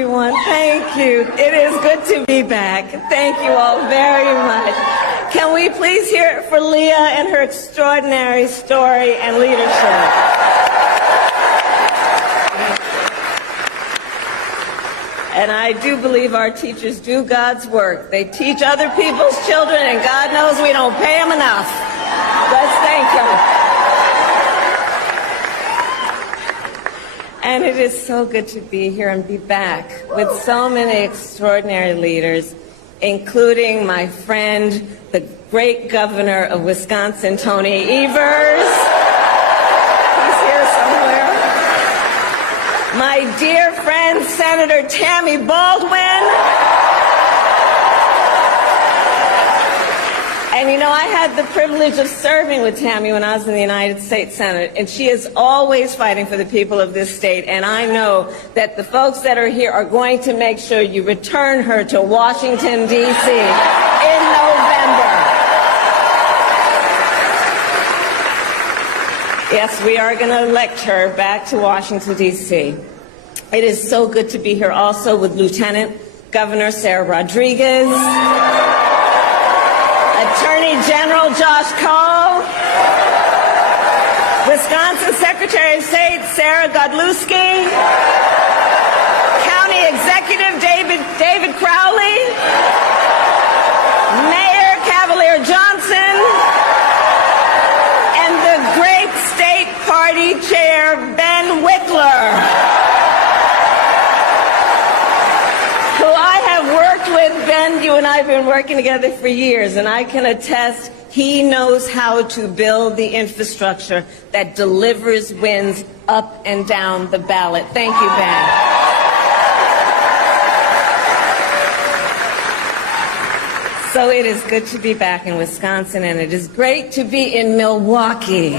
everyone. Thank you. It is good to be back. Thank you all very much. Can we please hear it for Leah and her extraordinary story and leadership? And I do believe our teachers do God's work. They teach other people's children, and God knows we don't pay them enough. Let's thank them. And it is so good to be here and be back with so many extraordinary leaders, including my friend, the great governor of Wisconsin, Tony Evers. He's here somewhere. My dear friend, Senator Tammy Baldwin. And you know, I had the privilege of serving with Tammy when I was in the United States Senate, and she is always fighting for the people of this state, and I know that the folks that are here are going to make sure you return her to Washington, D.C. in November. Yes, we are going to elect her back to Washington, D.C. It is so good to be here also with Lieutenant Governor Sarah Rodriguez, Attorney General Josh Cole, Wisconsin Secretary of State Sarah Godlewski, County Executive David Crowley, Mayor Cavalier Johnson, and the great State Party Chair Ben Wickler, who I have worked with. Ben, you and I have been working together for years, and I can attest he knows how to build the infrastructure that delivers wins up and down the ballot. Thank you, Ben. So it is good to be back in Wisconsin, and it is great to be in Milwaukee.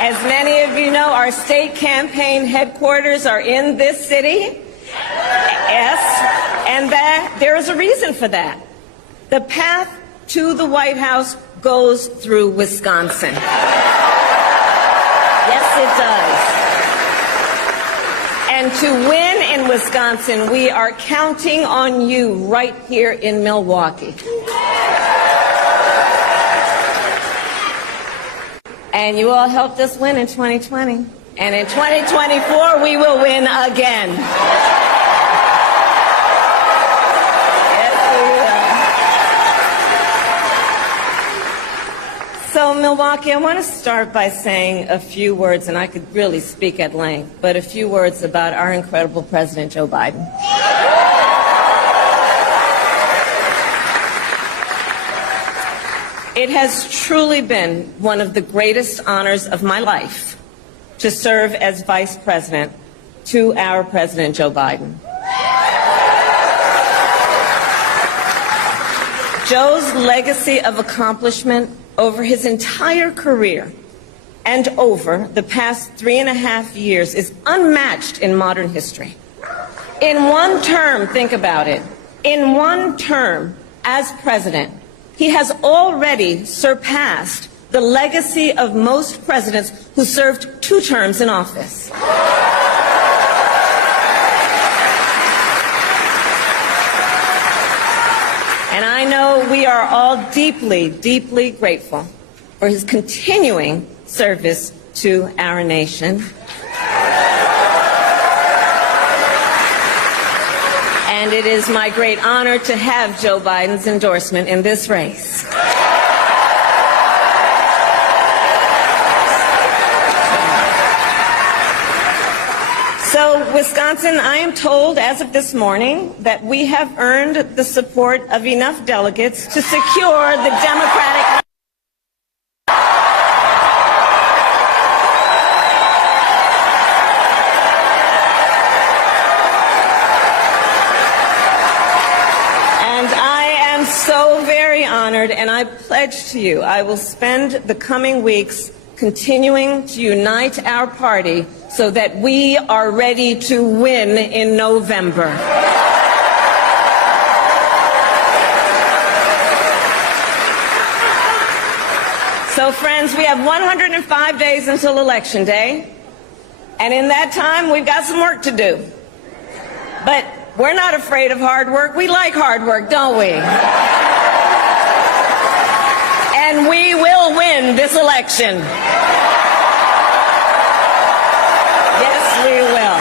As many of you know, our state campaign headquarters are in this city. Yes, and there is a reason for that. The path to the White House goes through Wisconsin. Yes, it does. And to win in Wisconsin, we are counting on you right here in Milwaukee. And you all helped us win in 2020. And in 2024, we will win again. So, Milwaukee, I want to start by saying a few words, and I could really speak at length, but a few words about our incredible President Joe Biden. It has truly been one of the greatest honors of my life to serve as Vice President to our President Joe Biden. Joe's legacy of accomplishment over his entire career and over the past 3.5 years is unmatched in modern history. In one term, think about it, in one term as president, he has already surpassed the legacy of most presidents who served 2 terms in office. And I know we are all deeply, deeply grateful for his continuing service to our nation. And it is my great honor to have Joe Biden's endorsement in this race. So, Wisconsin, I am told as of this morning that we have earned the support of enough delegates to secure the Democratic. And I am so very honored, and I pledge to you I will spend the coming weeks continuing to unite our party so that we are ready to win in November. So, friends, we have 105 days until Election Day. And in that time, we've got some work to do. But we're not afraid of hard work. We like hard work, don't we? And we will win this election. Yes, we will.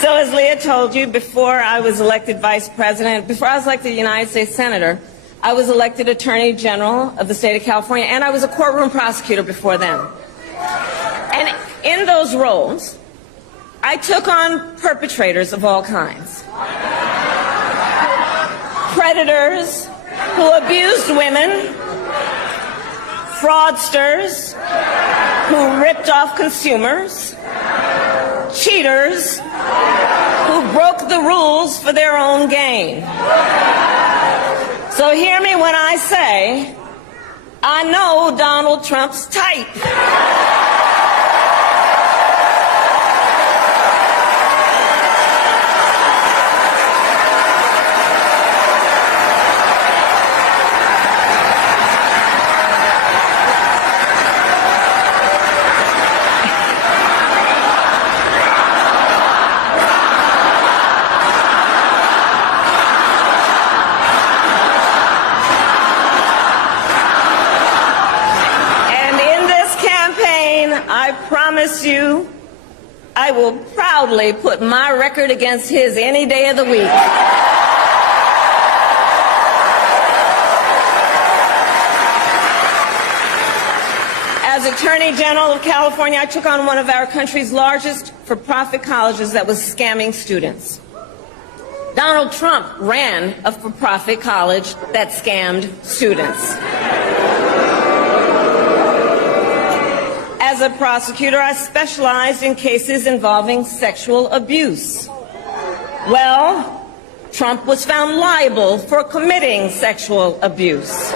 So as Leah told you, before I was elected vice president, before I was elected United States Senator, I was elected Attorney General of the state of California, and I was a courtroom prosecutor before then. And in those roles, I took on perpetrators of all kinds. Predators who abused women, fraudsters who ripped off consumers, cheaters who broke the rules for their own gain. So hear me when I say, I know Donald Trump's type. I promise you, I will proudly put my record against his any day of the week. As Attorney General of California, I took on one of our country's largest for-profit colleges that was scamming students. Donald Trump ran a for-profit college that scammed students. As a prosecutor, I specialized in cases involving sexual abuse. Well, Trump was found liable for committing sexual abuse.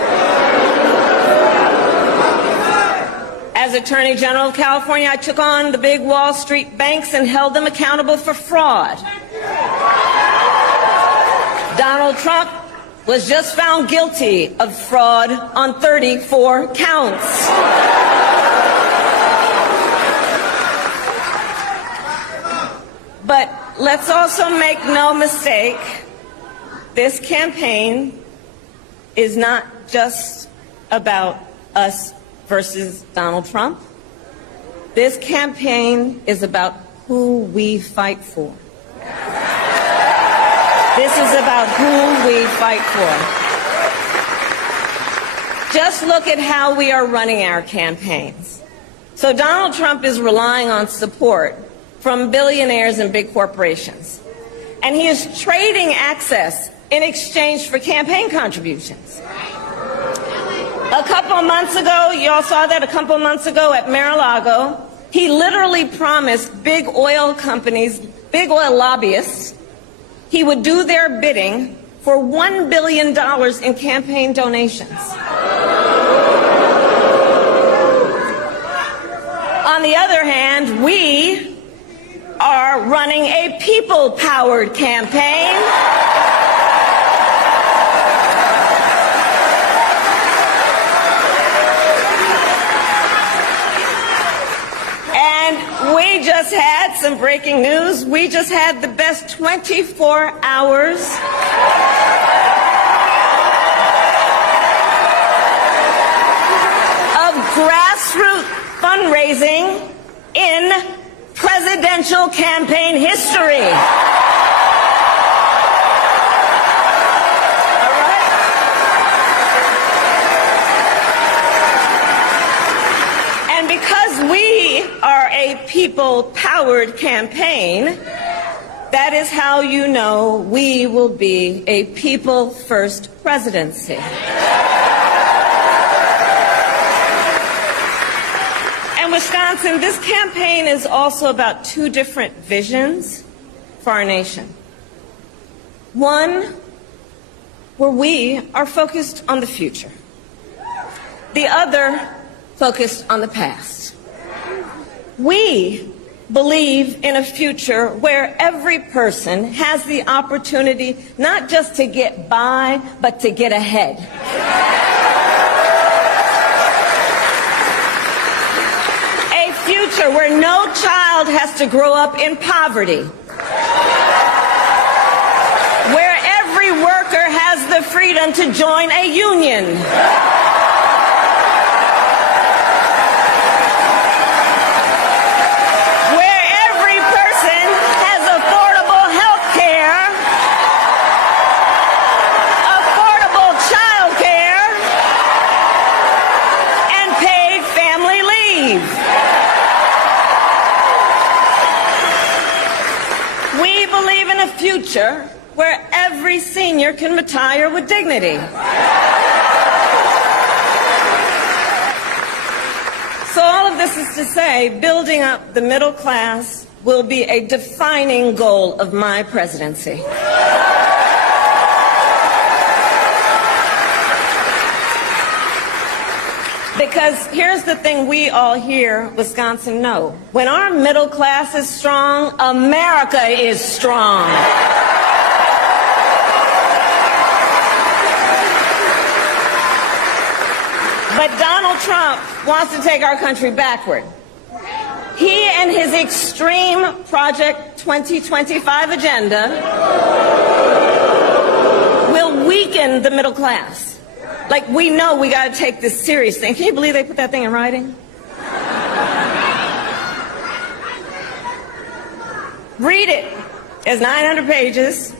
As Attorney General of California, I took on the big Wall Street banks and held them accountable for fraud. Donald Trump was just found guilty of fraud on 34 counts. But let's also make no mistake, this campaign is not just about us versus Donald Trump. This campaign is about who we fight for. This is about who we fight for. Just look at how we are running our campaigns. So Donald Trump is relying on support from billionaires and big corporations. And he is trading access in exchange for campaign contributions. A couple of months ago, you all saw that a couple of months ago at Mar-a-Lago, he literally promised big oil companies, big oil lobbyists, he would do their bidding for $1 billion in campaign donations. On the other hand, we are running a people-powered campaign. And we just had some breaking news. We just had the best 24 hours of grassroots fundraising in presidential campaign history. All right? And because we are a people-powered campaign, that is how you know we will be a people-first presidency. Wisconsin, this campaign is also about two different visions for our nation. One, where we are focused on the future. The other, focused on the past. We believe in a future where every person has the opportunity not just to get by, but to get ahead. future where no child has to grow up in poverty, where every worker has the freedom to join a union, where every person has affordable health care, affordable child care, and paid family leave. We believe in a future where every senior can retire with dignity. So all of this is to say, building up the middle class will be a defining goal of my presidency. Because here's the thing we all here, Wisconsin, know. When our middle class is strong, America is strong. But Donald Trump wants to take our country backward. He and his extreme Project 2025 agenda will weaken the middle class. Like, we know we got to take this seriously. Can you believe they put that thing in writing? Read it. It's 900 pages.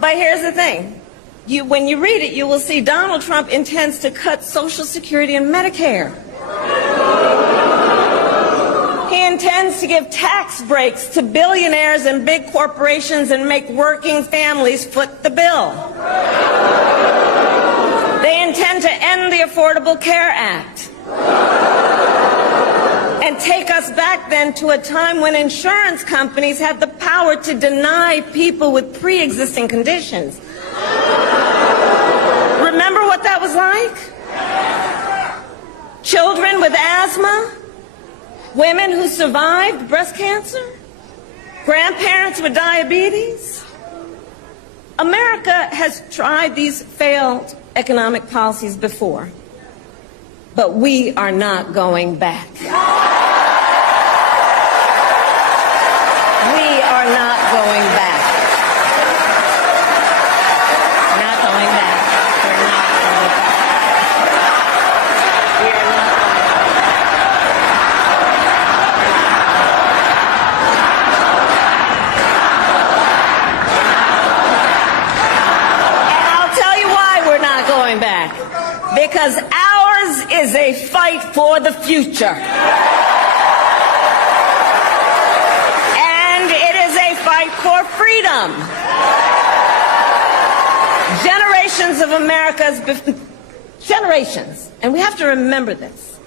But here's the thing. When you read it, you will see Donald Trump intends to cut Social Security and Medicare. He intends to give tax breaks to billionaires and big corporations and make working families foot the bill. They intend to end the Affordable Care Act and take us back then to a time when insurance companies had the power to deny people with pre-existing conditions. Remember what that was like? Children with asthma, women who survived breast cancer, grandparents with diabetes. America has tried these failed economic policies before, but we are not going back. We are not going back. Not going back. We're not going back. We are not going back. And I'll tell you why we're not going back. Because ours is a fight for the future. And it is a fight for freedom. Generations of America's, generations, and we have to remember this,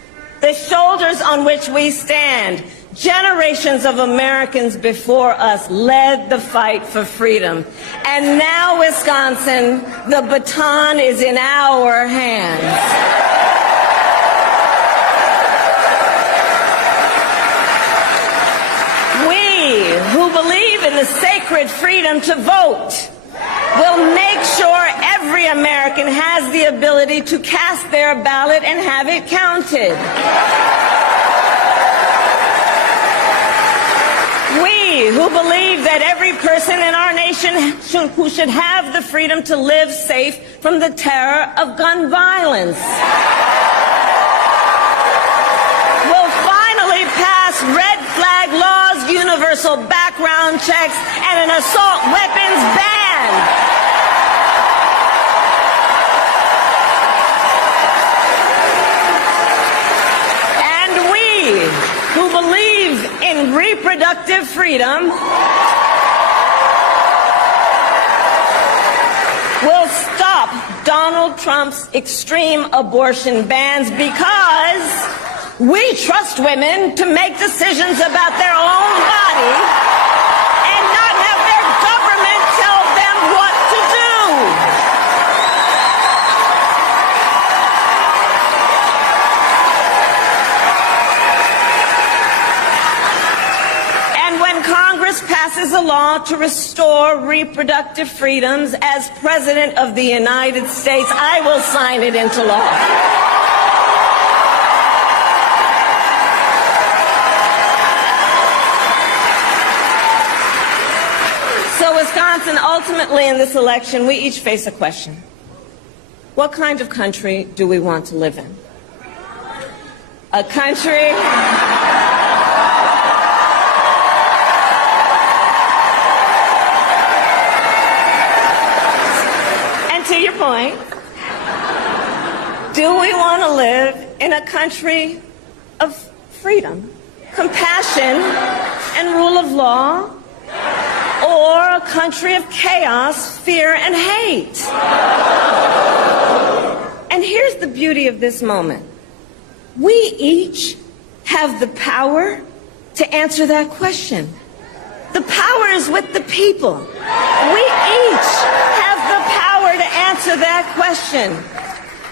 the shoulders on which we stand, generations of Americans before us led the fight for freedom. And now, Wisconsin, the baton is in our hands. We, who believe in the sacred freedom to vote, will make sure every American has the ability to cast their ballot and have it counted. We, who believe that every person in our nation who should have the freedom to live safe from the terror of gun violence, will finally pass red flag laws, universal background checks, and an assault weapons ban. Who believe in reproductive freedom will stop Donald Trump's extreme abortion bans because we trust women to make decisions about their own body and not have their government tell them what to do. Congress passes a law to restore reproductive freedoms, as President of the United States, I will sign it into law. Wisconsin, ultimately in this election, we each face a question. What kind of country do we want to live in? A country... And to your point, do we want to live in a country of freedom, compassion, and rule of law? Or a country of chaos, fear, and hate? And here's the beauty of this moment. We each have the power to answer that question. The power is with the people. We each have the power to answer that question.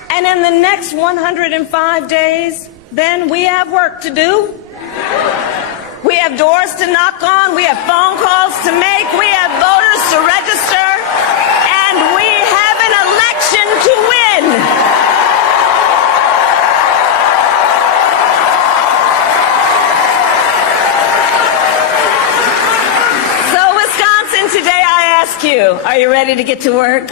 And in the next 105 days, then we have work to do. We have doors to knock on, we have phone calls to make, we have voters to register, and we have an election to win. So, Wisconsin, today I ask you, are you ready to get to work?